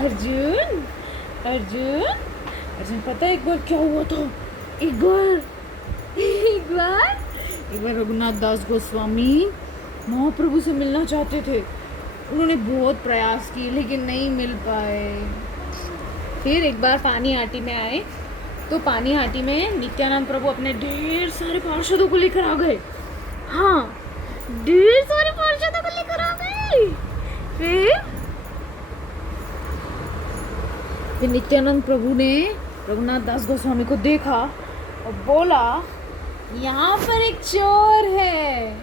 अर्जुन अर्जुन अर्जुन पता है एक बार क्या हुआ था? एक बार रघुनाथ दास गोस्वामी महाप्रभु से मिलना चाहते थे। उन्होंने बहुत प्रयास किए लेकिन नहीं मिल पाए। फिर एक बार पानी हाटी में आए तो पानी हाटी में नित्यानंद प्रभु अपने ढेर सारे पार्षदों को लेकर आ गए। हाँ, ढेर सारे पार्षदों को लेकर आ गए। फिर नित्यानंद प्रभु ने रघुनाथ दास गोस्वामी को देखा और बोला, यहाँ पर एक चोर है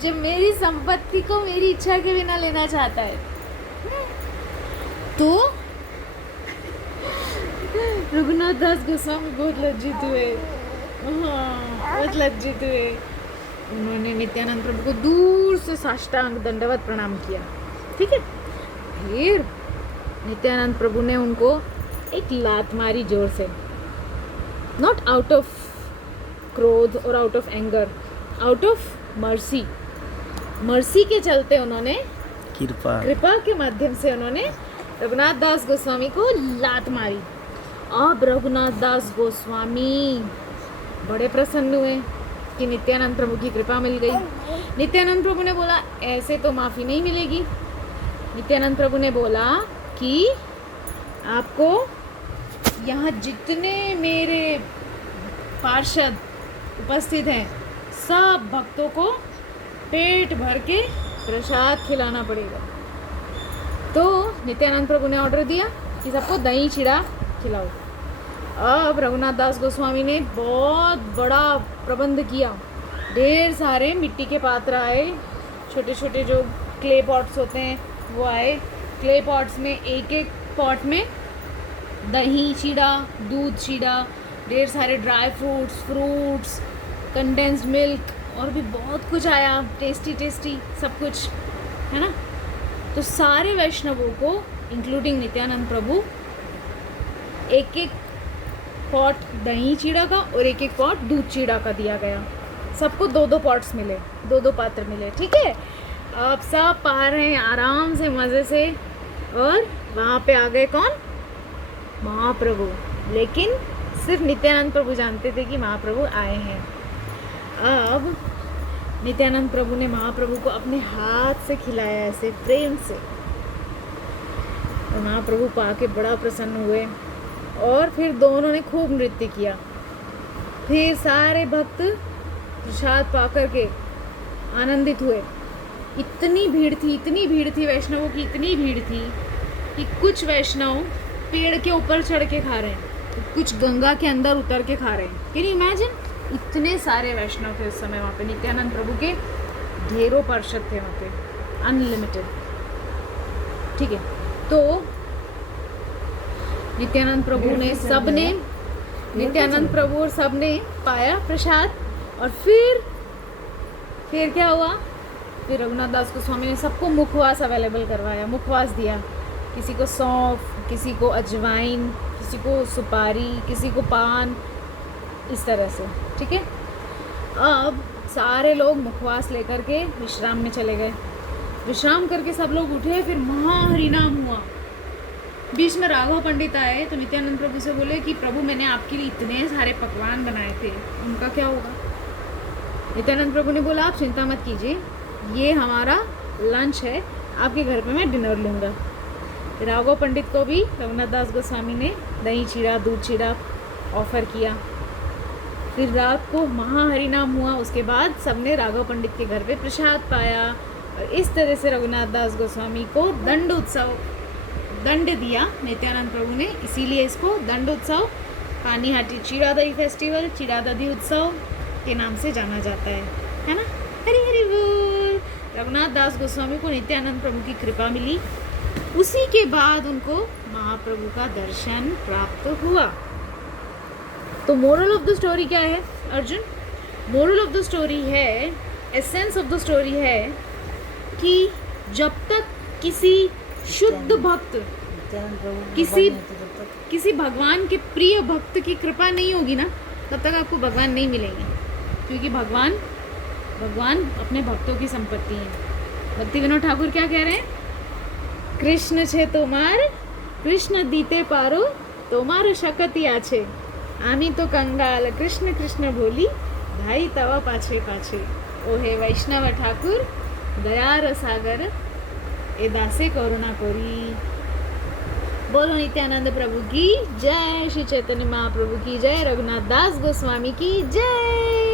जो मेरी संपत्ति को मेरी इच्छा के बिना लेना चाहता है। तो रघुनाथ दास गोस्वामी बहुत लज्जित हुए। बहुत लज्जित हुए। उन्होंने नित्यानंद प्रभु को दूर से साष्टांग दंडवत प्रणाम किया। ठीक है। फिर नित्यानंद प्रभु ने उनको एक लात मारी जोर से, नॉट आउट ऑफ क्रोध और out of anger, out of mercy. Mercy के चलते उन्होंने कृपा के माध्यम से उन्होंने रघुनाथ दास गोस्वामी को लात मारी। अब रघुनाथ दास गोस्वामी बड़े प्रसन्न हुए कि नित्यानंद प्रभु की कृपा मिल गई। नित्यानंद प्रभु ने बोला, ऐसे तो माफ़ी नहीं मिलेगी। नित्यानंद प्रभु ने बोला कि आपको यहाँ जितने मेरे पार्षद उपस्थित हैं सब भक्तों को पेट भर के प्रसाद खिलाना पड़ेगा। तो नित्यानंद प्रभु ने ऑर्डर दिया कि सबको दही चिड़ा खिलाओ। अब रघुनाथ दास गोस्वामी ने बहुत बड़ा प्रबंध किया। ढेर सारे मिट्टी के पात्र आए, छोटे छोटे जो क्ले पॉट्स होते हैं वो आए। क्ले पॉट्स में एक एक पॉट में दही चिड़ा, दूध चिड़ा, ढेर सारे ड्राई फ्रूट्स, कंडेंस्ड मिल्क और भी बहुत कुछ आया, टेस्टी टेस्टी सब कुछ, है ना। तो सारे वैष्णवों को इंक्लूडिंग नित्यानंद प्रभु एक एक पॉट दही चीड़ा का और एक एक पॉट दूध चीड़ा का दिया गया। सबको दो दो पॉट्स मिले, दो दो पात्र मिले। ठीक है। अब सब पा रहे हैं आराम से, मज़े से। और वहाँ पे आ गए कौन? महाप्रभु। लेकिन सिर्फ नित्यानंद प्रभु जानते थे कि महाप्रभु आए हैं। अब नित्यानंद प्रभु ने महाप्रभु को अपने हाथ से खिलाया, ऐसे प्रेम से। और महाप्रभु पाके बड़ा प्रसन्न हुए और फिर दोनों ने खूब नृत्य किया। फिर सारे भक्त प्रसाद पा कर के आनंदित हुए। इतनी भीड़ थी वैष्णवों की, इतनी भीड़ थी कि कुछ वैष्णव पेड़ के ऊपर चढ़ के खा रहे हैं, तो कुछ गंगा के अंदर उतर के खा रहे हैं। Can you imagine? इतने सारे वैष्णव थे उस समय वहाँ पे। नित्यानंद प्रभु के ढेरों पार्षद थे वहाँ पे, अनलिमिटेड। ठीक है। तो नित्यानंद प्रभु ने नित्यानंद प्रभु और सब ने पाया प्रसाद। और फिर क्या हुआ? फिर रघुनाथ दास गोस्वामी ने सबको मुखवास अवेलेबल करवाया, मुखवास दिया। किसी को सौंफ, किसी को अजवाइन, किसी को सुपारी, किसी को पान, इस तरह से। ठीक है। अब सारे लोग मुखवास लेकर के विश्राम में चले गए। विश्राम करके सब लोग उठे, फिर महाहरिनाम हुआ। बीच में राघव पंडित आए तो नित्यानंद प्रभु से बोले कि प्रभु मैंने आपके लिए इतने सारे पकवान बनाए थे, उनका क्या होगा? नित्यानंद प्रभु ने बोला, आप चिंता मत कीजिए, ये हमारा लंच है, आपके घर पे मैं डिनर लूँगा। राघव पंडित को भी रघुनाथ दास गोस्वामी ने दही चीड़ा, दूध चीड़ा ऑफ़र किया। फिर रात को महाहरिनाम हुआ। उसके बाद सबने राघव पंडित के घर पे प्रसाद पाया। और इस तरह से रघुनाथ दास गोस्वामी को दंड दिया नित्यानंद प्रभु ने। इसीलिए इसको दंड उत्सव, पानी हाटी चिड़ा दही फेस्टिवल, चिड़ा दही उत्सव के नाम से जाना जाता है ना। हरी हरी बोल। रघुनाथ दास गोस्वामी को नित्यानंद प्रभु की कृपा मिली। उसी के बाद उनको महाप्रभु का दर्शन प्राप्त हुआ। तो मोरल ऑफ द स्टोरी क्या है Arjun? Moral of the story है, एसेंस ऑफ द स्टोरी है कि जब तक किसी शुद्ध भक्त, किसी भगवान के प्रिय भक्त की कृपा नहीं होगी ना, तब तक आपको भगवान नहीं मिलेंगे। क्योंकि भगवान अपने भक्तों की संपत्ति है। भक्ति विनोद ठाकुर क्या कह रहे हैं? कृष्ण छे तोमार कृष्ण दीते पारो तोमार शकती आछे आमी तो कंगाल कृष्ण कृष्ण बोली भाई तवा पाछे पाछे ओ हे वैष्णव ठाकुर दयार सागर ए दासे करुणा करी। बोलो नित्यानंद प्रभु की जय, श्री चैतन्य महाप्रभु की जय, रघुनाथ दास गोस्वामी की जय।